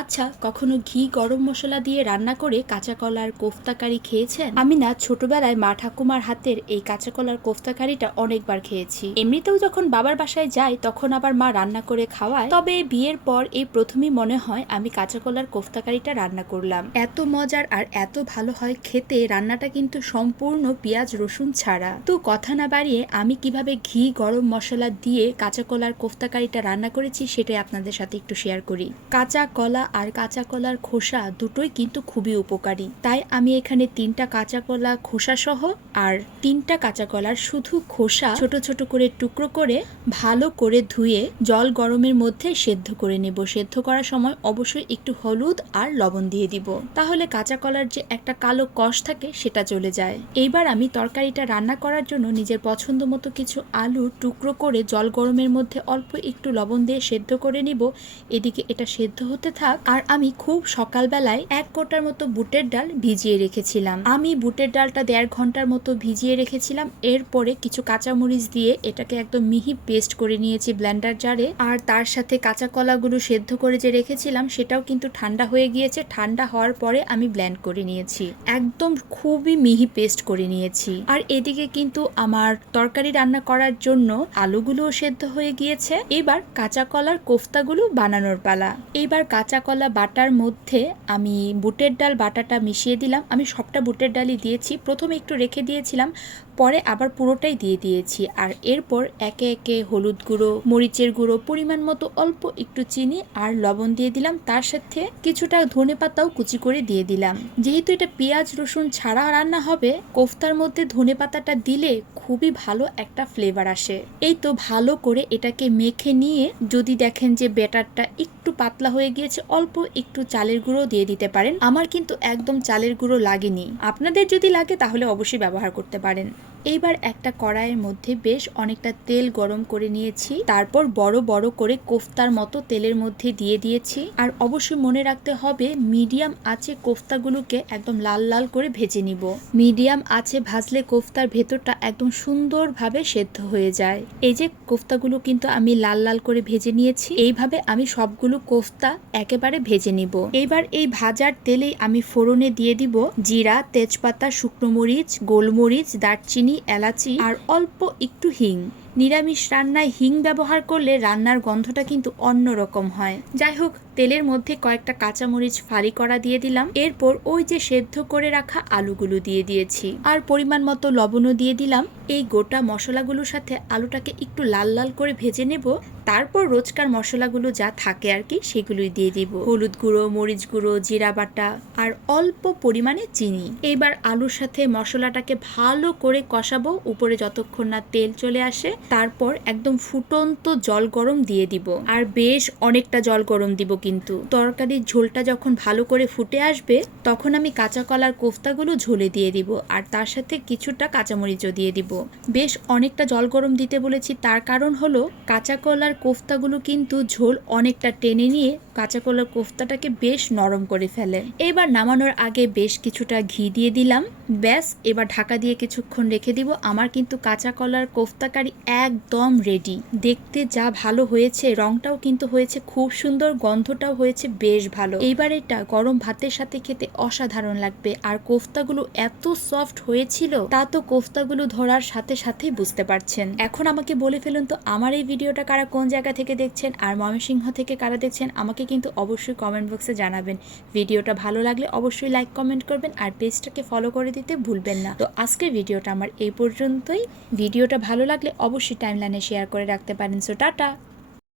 আচ্ছা কখনো ঘি গরম মশলা দিয়ে রান্না করে কাঁচা কলার কোফতাকারি খেয়েছেন? আমি না, ছোটবেলায় মা ঠাকুমার হাতের এই কাঁচা কলার কোফতাকারিটা অনেকবার খেয়েছি। এমনিতেও যখন বাবার বাসায় যাই, তখন আবার মা রান্না করে খাওয়ায়। তবে বিয়ের পর এই প্রথমেই মনে হয় আমি কাঁচা কলার কোফতাকারিটা রান্না করলাম। এত মজার আর এত ভালো হয় খেতে, রান্নাটা কিন্তু সম্পূর্ণ পেঁয়াজ রসুন ছাড়া। তো কথা না বাড়িয়ে আমি কীভাবে ঘি গরম মশলা দিয়ে কাঁচা কলার কোফতাকারিটা রান্না করেছি, সেটাই আপনাদের সাথে একটু শেয়ার করি। কাঁচা কলা আর কাঁচা কলার খোসা দুটোই কিন্তু খুবই উপকারী। তাই আমি এখানে তিনটা কাঁচা কলা খোসা সহ আর তিনটা কাঁচা কলার শুধু খোসা ছোট ছোট করে টুকরো করে ভালো করে ধুয়ে জল গরমের মধ্যে সেদ্ধ করে নেব। সেদ্ধ করার সময় অবশ্যই একটু হলুদ আর লবণ দিয়ে দিব। তাহলে কাঁচা কলার যে একটা কালো কষ থাকে সেটা চলে যায়। এইবার আমি তরকারিটা রান্না করার জন্য নিজের পছন্দ মতো কিছু আলু টুকরো করে জল গরমের মধ্যে অল্প একটু লবণ দিয়ে সেদ্ধ করে নিব। এদিকে এটা সেদ্ধ হতে থাক। আর আমি খুব সকালবেলায় এক কোটার মতো বুটের ডাল ভিজিয়ে রেখেছিলাম। আমি বুটের ডালটা দেড় ঘণ্টার মতো ভিজিয়ে রেখেছিলাম, এরপরে কিছু কাঁচামরিচ দিয়ে এটাকে একদম মিহি পেস্ট করে নিয়েছি ব্লেন্ডার জারে, আর তার সাথে কাঁচা কলাগুলো সেদ্ধ করে যে রেখেছিলাম, সেটাও কিন্তু ঠান্ডা হয়ে গিয়েছে। ঠান্ডা হওয়ার পরে আমি ব্লেন্ড করে নিয়েছি। একদম খুবই মিহি পেস্ট করে নিয়েছি। আর এদিকে কিন্তু আমার তরকারি রান্না করার জন্য আলুগুলোও সেদ্ধ হয়ে গিয়েছে। এবার কাঁচা কলার কোফতাগুলো বানানোর পালা। এইবার কাঁচা কলা বাটার মধ্যে আমি বুটের ডাল বাটাটা মিশিয়ে দিলাম। আমি সবটা বুটের ডালই দিয়েছি। প্রথমে একটু রেখে দিয়েছিলাম, পরে আবার পুরোটাই দিয়ে দিয়েছি। আর এরপর একে একে হলুদ গুঁড়ো, মরিচের গুঁড়ো, পরিমাণ মতো অল্প একটু চিনি আর লবণ দিয়ে দিলাম। তার সাথে কিছুটা ধনে পাতাও কুচি করে দিয়ে দিলাম। যেহেতু এটা পেঁয়াজ, রসুন ছাড়া রান্না হবে, কোফতার মধ্যে ধনে পাতাটা দিলে খুবই ভালো একটা ফ্লেভার আসে। এই তো ভালো করে এটাকে মেখে নিয়ে যদি দেখেন যে ব্যাটারটা একটু পাতলা হয়ে গিয়েছে অল্প একটু চালের গুঁড়ো দিয়ে দিতে পারেন। আমার কিন্তু একদম চালের গুঁড়ো লাগেনি। আপনাদের যদি লাগে তাহলে অবশ্যই ব্যবহার করতে পারেন। এইবার একটা কড়াইয়ের মধ্যে বেশ অনেকটা তেল গরম করে নিয়েছি। তারপর বড় বড় করে কোফতার মতো তেলের মধ্যে দিয়ে দিয়েছি। আর অবশ্যই মনে রাখতে হবে, মিডিয়াম আছে কোফতাগুলোকে একদম লাল লাল করে ভেজে নিব। মিডিয়াম আছে ভাজলে কোফতার ভেতরটা একদম সুন্দরভাবে সেদ্ধ হয়ে যায়। এই যে কোফতাগুলো কিন্তু আমি লাল লাল করে ভেজে নিয়েছি। এইভাবে আমি সবগুলো কোফতা একেবারে ভেজে নিব। এবার এই ভাজার তেলেই আমি ফোড়নে দিয়ে দিব জিরা, তেজপাতা, শুকনো মরিচ, গোলমরিচ, দারচিনি, এলাচি আর অল্প একটু হিং। নিরামিষ রান্নায় হিং ব্যবহার করলে রান্নার গন্ধটা কিন্তু অন্য রকম হয়। যাই হোক তেলের মধ্যে কয়েকটা কাঁচামরিচ ফালি করা দিয়ে দিলাম। এরপর ওই যে সেদ্ধ করে রাখা আলুগুলো দিয়ে দিয়েছি। আর পরিমাণ মতো লবণও দিয়ে দিলাম। এই গোটা মশলাগুলোর সাথে আলুটাকে একটু লাল লাল করে ভেজে নেব। তারপর রোজকার মশলাগুলো যা থাকে আর কি, সেগুলোই দিয়ে দিব। হলুদ গুঁড়ো, মরিচ গুঁড়ো, জিরা বাটা আর অল্প পরিমাণে চিনি। এবার আলুর সাথে মশলাটাকে ভালো করে কষাবো। উপরে যতক্ষণ না তেল চলে আসে তারপর একদম ফুটন্ত জল গরম দিয়ে দিব। আর বেশ অনেকটা জল গরম দিব কিন্তু। তরকারির ঝোলটা যখন ভালো করে ফুটে আসবে, তখন আমি কাঁচা কলার কোফতাগুলো ঝোলে দিয়ে দিব আর তার সাথে কিছুটা কাঁচামরিচও দিয়ে দিব। বেশ অনেকটা জল গরম দিতে বলেছি, তার কারণ হলো কাঁচা কলার কোফতাগুলো কিন্তু ঝোল অনেকটা টেনে নিয়ে কাঁচা কলার কোফতাটাকে বেশ নরম করে ফেলে। এবার নামানোর আগে বেশ কিছুটা ঘি দিয়ে দিলাম। ব্যাস, এবার ঢাকা দিয়ে কিছুক্ষণ রেখে দিব। আমার কিন্তু কাঁচা কলার কোফতাকারি একদম রেডি দেখতে যা ভালো হয়েছে, রংটাও কিন্তু হয়েছে খুব সুন্দর, গন্ধটাও হয়েছে বেশ ভালো। এইবার এটা গরম ভাতের সাথে খেতে অসাধারণ লাগবে। আর কোফতাগুলো এত সফট হয়েছিল, তা তো কোফতাগুলো ধরার সাথে সাথেই বুঝতে পারছেন। এখন আমাকে বলে ফেলুন তো, আমার এই ভিডিওটা কারা কোন জায়গা থেকে দেখছেন, আর ময়মনসিংহ থেকে কারা দেখছেন, আমাকে কিন্তু অবশ্যই কমেন্ট বক্সে জানাবেন। ভিডিওটা ভালো লাগলে অবশ্যই লাইক কমেন্ট করবেন আর পেজটাকে ফলো করে দিতে ভুলবেন না। তো আজকের ভিডিওটা আমার এই পর্যন্তই। ভিডিওটা ভালো লাগলে অবশ্যই টাইমলাইনে শেয়ার করে রাখতে পারেন। So tata!